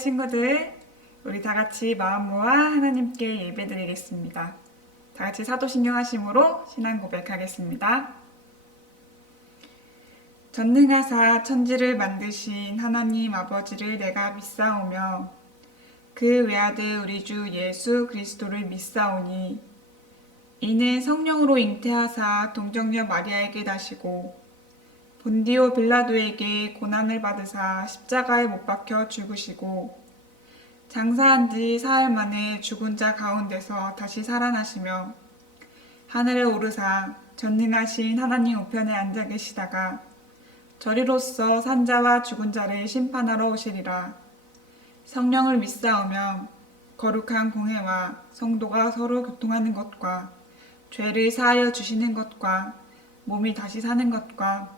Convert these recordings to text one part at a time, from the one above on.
친구들, 우리 다 같이 마음 모아 하나님께 예배드리겠습니다. 다 같이 사도신경 하심으로 신앙 고백하겠습니다. 전능하사 천지를 만드신 하나님 아버지를 내가 믿사오며 그 외아들 우리 주 예수 그리스도를 믿사오니 이는 성령으로 잉태하사 동정녀 마리아에게 나시고 본디오 빌라도에게 고난을 받으사 십자가에 못 박혀 죽으시고 장사한 지 사흘 만에 죽은 자 가운데서 다시 살아나시며 하늘에 오르사 전능하신 하나님 우편에 앉아 계시다가 저리로서 산자와 죽은 자를 심판하러 오시리라. 성령을 믿사오며 거룩한 공회와 성도가 서로 교통하는 것과 죄를 사하여 주시는 것과 몸이 다시 사는 것과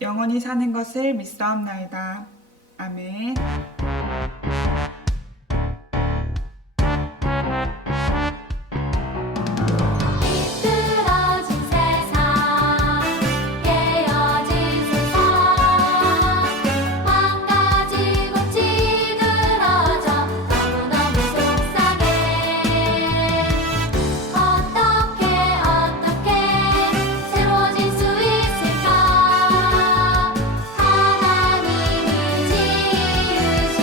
영원히 사는 것을 믿사옵나이다. 아멘. 비틀어진 세상 깨어진 세상 한 가지 곧 찌그러져 너무너무 속상해. 어떻게 새로워질 수 있을까? 하나님이 지으신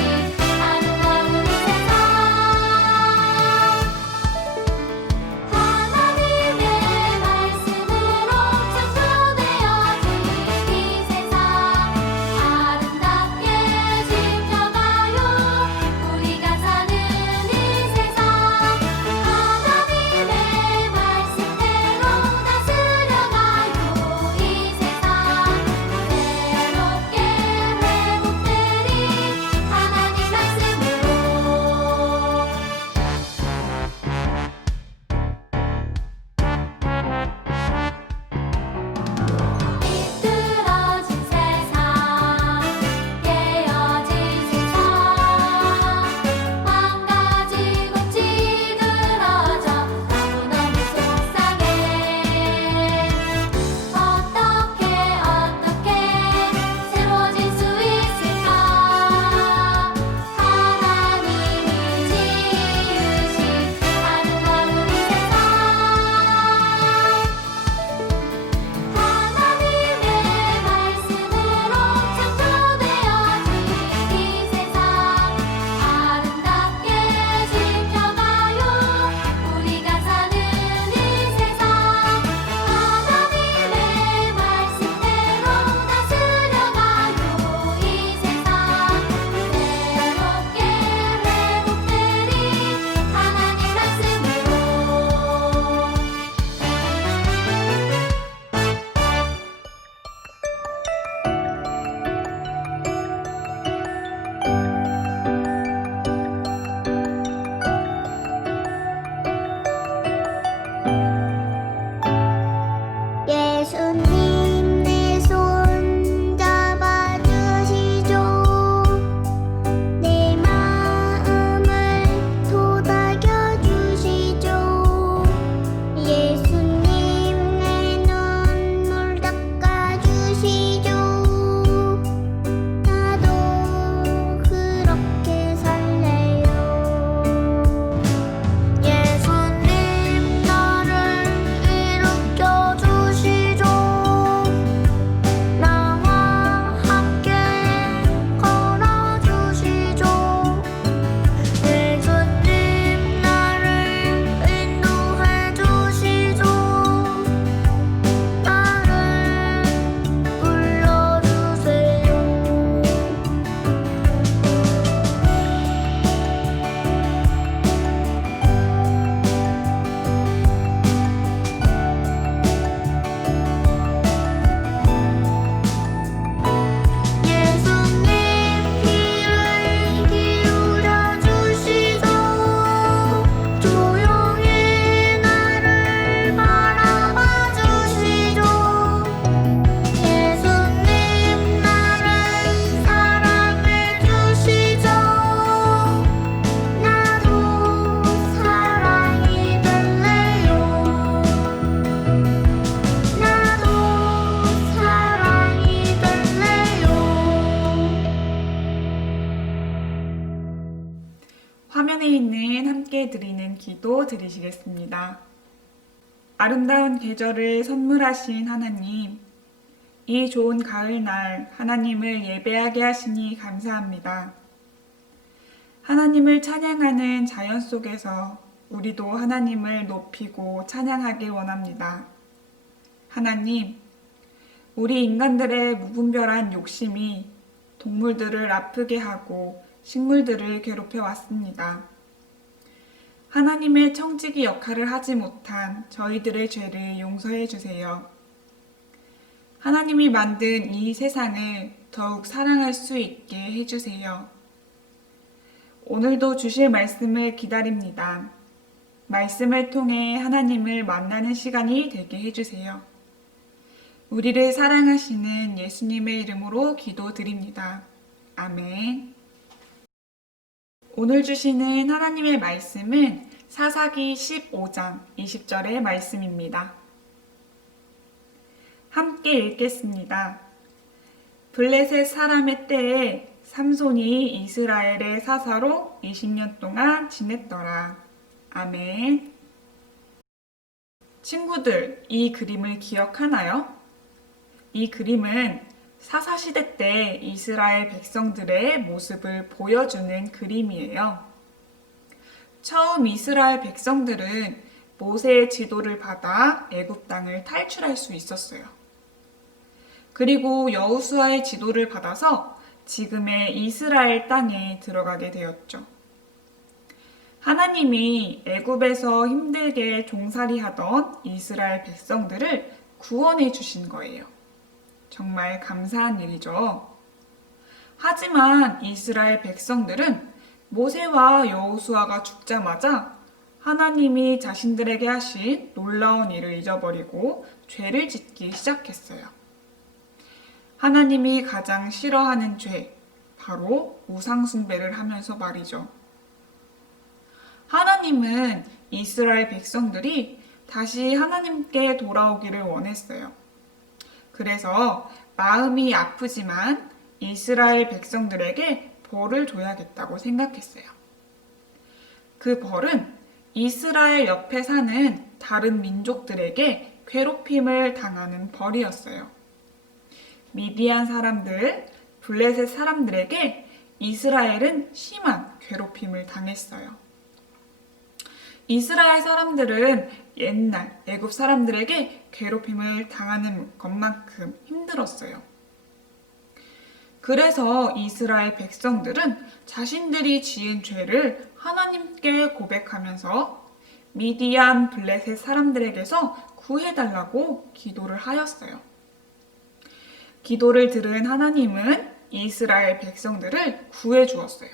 기도 드리시겠습니다. 아름다운 계절을 선물하신 하나님, 이 좋은 가을날 하나님을 예배하게 하시니 감사합니다. 하나님을 찬양하는 자연 속에서 우리도 하나님을 높이고 찬양하길 원합니다. 하나님, 우리 인간들의 무분별한 욕심이 동물들을 아프게 하고 식물들을 괴롭혀 왔습니다. 하나님의 청지기 역할을 하지 못한 저희들의 죄를 용서해 주세요. 하나님이 만든 이 세상을 더욱 사랑할 수 있게 해주세요. 오늘도 주실 말씀을 기다립니다. 말씀을 통해 하나님을 만나는 시간이 되게 해주세요. 우리를 사랑하시는 예수님의 이름으로 기도드립니다. 아멘. 오늘 주시는 하나님의 말씀은 사사기 15장 20절의 말씀입니다. 함께 읽겠습니다. 블레셋 사람의 때에 삼손이 이스라엘의 사사로 20년 동안 지냈더라. 아멘. 친구들, 이 그림을 기억하나요? 이 그림은 사사시대 때 이스라엘 백성들의 모습을 보여주는 그림이에요. 처음 이스라엘 백성들은 모세의 지도를 받아 애굽 땅을 탈출할 수 있었어요. 그리고 여호수아의 지도를 받아서 지금의 이스라엘 땅에 들어가게 되었죠. 하나님이 애굽에서 힘들게 종살이하던 이스라엘 백성들을 구원해 주신 거예요. 정말 감사한 일이죠. 하지만 이스라엘 백성들은 모세와 여호수아가 죽자마자 하나님이 자신들에게 하신 놀라운 일을 잊어버리고 죄를 짓기 시작했어요. 하나님이 가장 싫어하는 죄, 바로 우상숭배를 하면서 말이죠. 하나님은 이스라엘 백성들이 다시 하나님께 돌아오기를 원했어요. 그래서 마음이 아프지만 이스라엘 백성들에게 벌을 줘야겠다고 생각했어요. 그 벌은 이스라엘 옆에 사는 다른 민족들에게 괴롭힘을 당하는 벌이었어요. 미디안 사람들, 블레셋 사람들에게 이스라엘은 심한 괴롭힘을 당했어요. 이스라엘 사람들은 옛날 애굽 사람들에게 괴롭힘을 당하는 것만큼 힘들었어요. 그래서 이스라엘 백성들은 자신들이 지은 죄를 하나님께 고백하면서 미디안 블레셋 사람들에게서 구해달라고 기도를 하였어요. 기도를 들은 하나님은 이스라엘 백성들을 구해주었어요.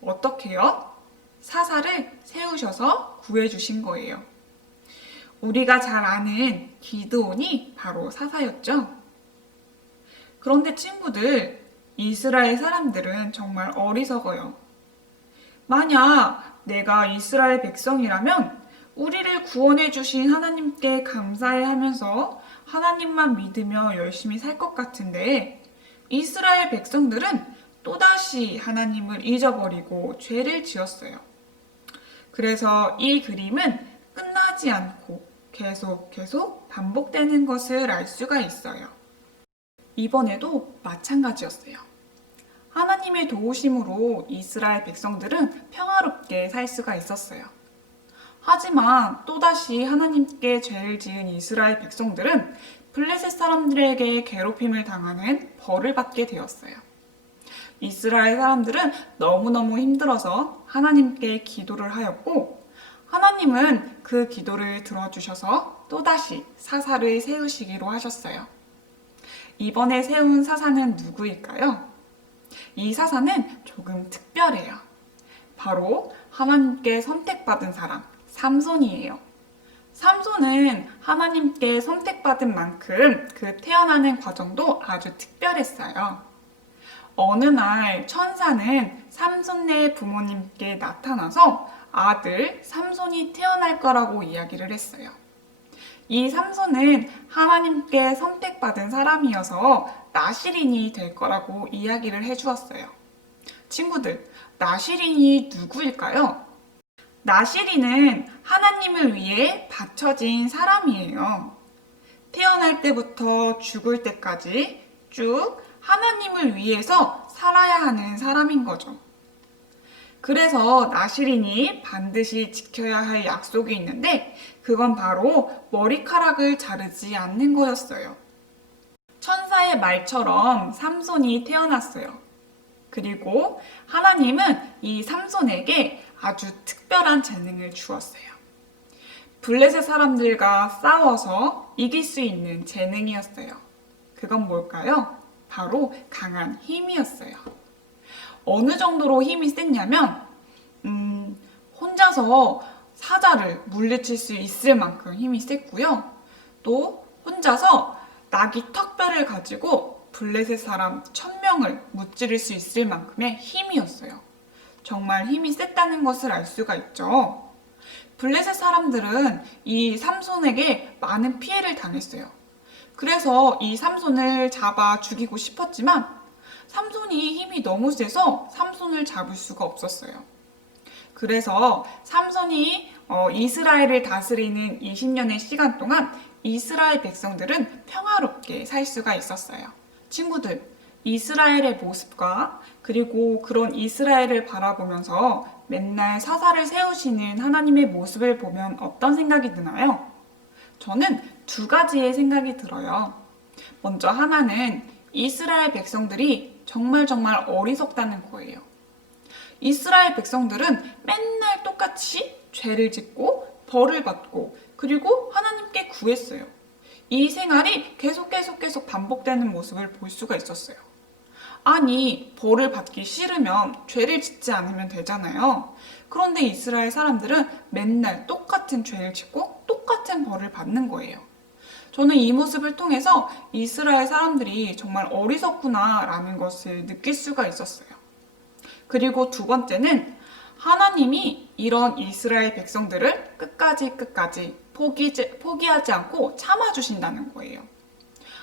어떻게요? 사사를 세우셔서 구해주신 거예요. 우리가 잘 아는 기드온이 바로 사사였죠. 그런데 친구들, 이스라엘 사람들은 정말 어리석어요. 만약 내가 이스라엘 백성이라면 우리를 구원해 주신 하나님께 감사해 하면서 하나님만 믿으며 열심히 살 것 같은데 이스라엘 백성들은 또다시 하나님을 잊어버리고 죄를 지었어요. 그래서 이 그림은 끝나지 않고 계속 반복되는 것을 알 수가 있어요. 이번에도 마찬가지였어요. 하나님의 도우심으로 이스라엘 백성들은 평화롭게 살 수가 있었어요. 하지만 또다시 하나님께 죄를 지은 이스라엘 백성들은 블레셋 사람들에게 괴롭힘을 당하는 벌을 받게 되었어요. 이스라엘 사람들은 너무너무 힘들어서 하나님께 기도를 하였고 하나님은 그 기도를 들어주셔서 또다시 사사를 세우시기로 하셨어요. 이번에 세운 사사는 누구일까요? 이 사사는 조금 특별해요. 바로 하나님께 선택받은 사람, 삼손이에요. 삼손은 하나님께 선택받은 만큼 그 태어나는 과정도 아주 특별했어요. 어느 날 천사는 삼손네 부모님께 나타나서 아들 삼손이 태어날 거라고 이야기를 했어요. 이 삼손은 하나님께 선택받은 사람이어서 나시린이 될 거라고 이야기를 해주었어요. 친구들, 나시린이 누구일까요? 나시린은 하나님을 위해 바쳐진 사람이에요. 태어날 때부터 죽을 때까지 쭉 하나님을 위해서 살아야 하는 사람인 거죠. 그래서 나시린이 반드시 지켜야 할 약속이 있는데 그건 바로 머리카락을 자르지 않는 거였어요. 천사의 말처럼 삼손이 태어났어요. 그리고 하나님은 이 삼손에게 아주 특별한 재능을 주었어요. 블레셋 사람들과 싸워서 이길 수 있는 재능이었어요. 그건 뭘까요? 바로 강한 힘이었어요. 어느 정도로 힘이 셌냐면 혼자서 사자를 물리칠 수 있을 만큼 힘이 셌고요. 또 혼자서 나귀 턱뼈를 가지고 블레셋 사람 1000명을 무찌를 수 있을 만큼의 힘이었어요. 정말 힘이 셌다는 것을 알 수가 있죠. 블레셋 사람들은 이 삼손에게 많은 피해를 당했어요. 그래서 이 삼손을 잡아 죽이고 싶었지만 삼손이 힘이 너무 세서 삼손을 잡을 수가 없었어요. 그래서 삼손이 이스라엘을 다스리는 20년의 시간 동안 이스라엘 백성들은 평화롭게 살 수가 있었어요. 친구들, 이스라엘의 모습과 그리고 그런 이스라엘을 바라보면서 맨날 사사를 세우시는 하나님의 모습을 보면 어떤 생각이 드나요? 저는 두 가지의 생각이 들어요. 먼저 하나는 이스라엘 백성들이 정말 어리석다는 거예요. 이스라엘 백성들은 맨날 똑같이 죄를 짓고 벌을 받고 그리고 하나님께 구했어요. 이 생활이 계속 반복되는 모습을 볼 수가 있었어요. 아니, 벌을 받기 싫으면 죄를 짓지 않으면 되잖아요. 그런데 이스라엘 사람들은 맨날 똑같은 죄를 짓고 똑같은 벌을 받는 거예요. 저는 이 모습을 통해서 이스라엘 사람들이 정말 어리석구나라는 것을 느낄 수가 있었어요. 그리고 두 번째는 하나님이 이런 이스라엘 백성들을 끝까지 포기하지 않고 참아주신다는 거예요.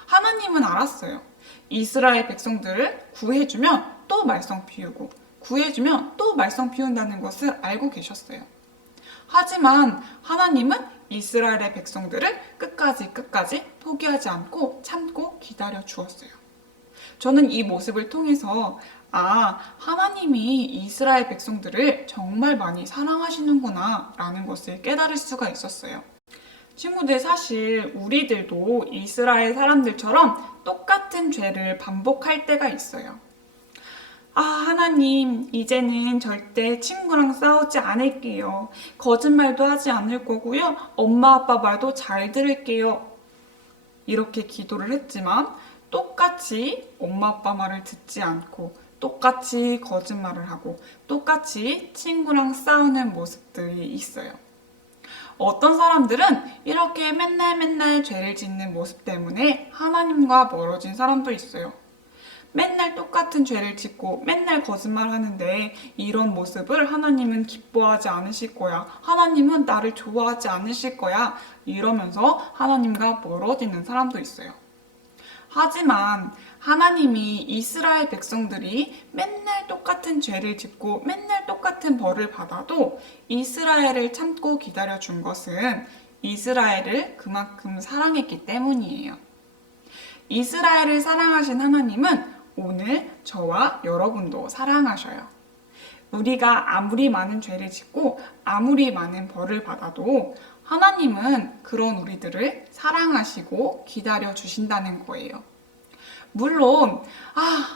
하나님은 알았어요. 이스라엘 백성들을 구해주면 또 말썽 피우고 구해주면 또 말썽 피운다는 것을 알고 계셨어요. 하지만 하나님은 이스라엘의 백성들을 끝까지 포기하지 않고 참고 기다려 주었어요. 저는 이 모습을 통해서 하나님이 이스라엘 백성들을 정말 많이 사랑하시는구나 라는 것을 깨달을 수가 있었어요. 친구들, 사실 우리들도 이스라엘 사람들처럼 똑같은 죄를 반복할 때가 있어요. 하나님, 이제는 절대 친구랑 싸우지 않을게요. 거짓말도 하지 않을 거고요. 엄마 아빠 말도 잘 들을게요. 이렇게 기도를 했지만 똑같이 엄마 아빠 말을 듣지 않고 똑같이 거짓말을 하고 똑같이 친구랑 싸우는 모습들이 있어요. 어떤 사람들은 이렇게 맨날 죄를 짓는 모습 때문에 하나님과 멀어진 사람도 있어요. 맨날 똑같은 죄를 짓고 맨날 거짓말하는데 이런 모습을 하나님은 기뻐하지 않으실 거야. 하나님은 나를 좋아하지 않으실 거야. 이러면서 하나님과 멀어지는 사람도 있어요. 하지만 하나님이 이스라엘 백성들이 맨날 똑같은 죄를 짓고 맨날 똑같은 벌을 받아도 이스라엘을 참고 기다려준 것은 이스라엘을 그만큼 사랑했기 때문이에요. 이스라엘을 사랑하신 하나님은 오늘 저와 여러분도 사랑하셔요. 우리가 아무리 많은 죄를 짓고 아무리 많은 벌을 받아도 하나님은 그런 우리들을 사랑하시고 기다려 주신다는 거예요. 물론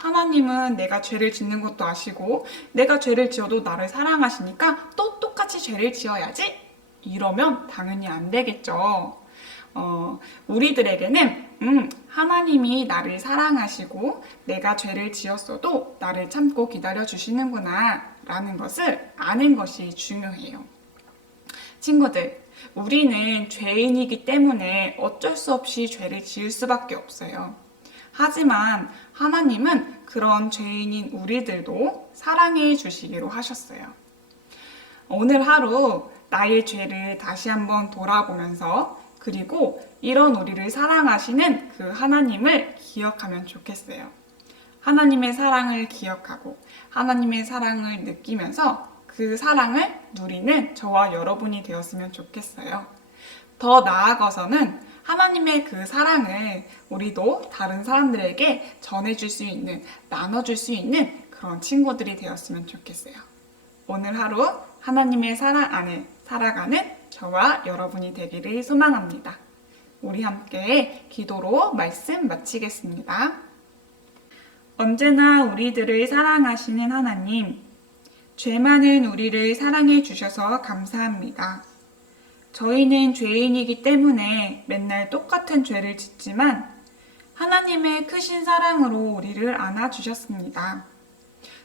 하나님은 내가 죄를 짓는 것도 아시고 내가 죄를 지어도 나를 사랑하시니까 또 똑같이 죄를 지어야지? 이러면 당연히 안 되겠죠. 우리들에게는 하나님이 나를 사랑하시고 내가 죄를 지었어도 나를 참고 기다려 주시는구나 라는 것을 아는 것이 중요해요. 친구들, 우리는 죄인이기 때문에 어쩔 수 없이 죄를 지을 수밖에 없어요. 하지만 하나님은 그런 죄인인 우리들도 사랑해 주시기로 하셨어요. 오늘 하루 나의 죄를 다시 한번 돌아보면서 그리고 이런 우리를 사랑하시는 그 하나님을 기억하면 좋겠어요. 하나님의 사랑을 기억하고 하나님의 사랑을 느끼면서 그 사랑을 누리는 저와 여러분이 되었으면 좋겠어요. 더 나아가서는 하나님의 그 사랑을 우리도 다른 사람들에게 전해줄 수 있는, 나눠줄 수 있는 그런 친구들이 되었으면 좋겠어요. 오늘 하루 하나님의 사랑 안에 살아가는 저와 여러분이 되기를 소망합니다. 우리 함께 기도로 말씀 마치겠습니다. 언제나 우리들을 사랑하시는 하나님, 죄 많은 우리를 사랑해 주셔서 감사합니다. 저희는 죄인이기 때문에 맨날 똑같은 죄를 짓지만 하나님의 크신 사랑으로 우리를 안아주셨습니다.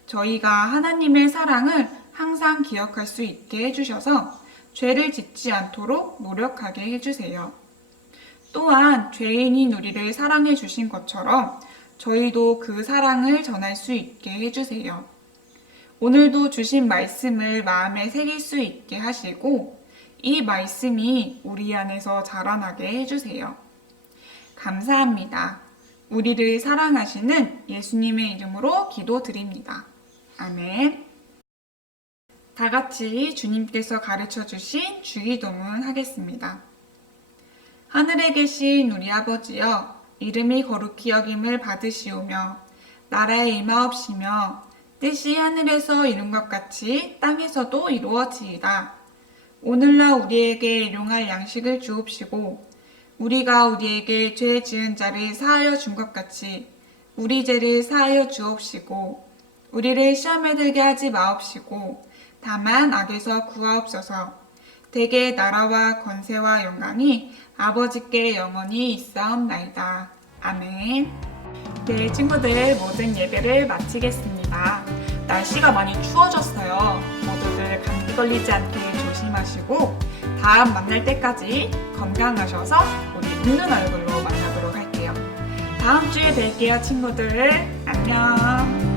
저희가 하나님의 사랑을 항상 기억할 수 있게 해주셔서 죄를 짓지 않도록 노력하게 해주세요. 또한 죄인인 우리를 사랑해 주신 것처럼 저희도 그 사랑을 전할 수 있게 해주세요. 오늘도 주신 말씀을 마음에 새길 수 있게 하시고 이 말씀이 우리 안에서 자라나게 해주세요. 감사합니다. 우리를 사랑하시는 예수님의 이름으로 기도드립니다. 아멘. 다 같이 주님께서 가르쳐 주신 주기도문 하겠습니다. 하늘에 계신 우리 아버지여, 이름이 거룩히 여김을 받으시오며 나라에 임하옵시며 뜻이 하늘에서 이룬 것 같이 땅에서도 이루어지이다. 오늘날 우리에게 일용할 양식을 주옵시고 우리가 우리에게 죄 지은 자를 사하여 준 것 같이 우리 죄를 사하여 주옵시고 우리를 시험에 들게 하지 마옵시고 다만 악에서 구하옵소서. 대개 나라와 권세와 영광이 아버지께 영원히 있사옵나이다. 아멘. 네, 친구들 모든 예배를 마치겠습니다. 날씨가 많이 추워졌어요. 모두들 감기 걸리지 않게 조심하시고 다음 만날 때까지 건강하셔서 우리 웃는 얼굴로 만나도록 할게요. 다음 주에 뵐게요, 친구들. 안녕.